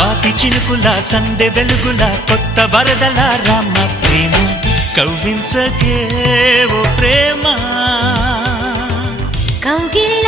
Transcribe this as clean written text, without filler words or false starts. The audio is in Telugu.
స్వాతి చినుకుల సందె వెలుగుల కొత్త వరదల రామ ప్రేమ కవ్వించకే ఓ ప్రేమ కౌగిళ్ళ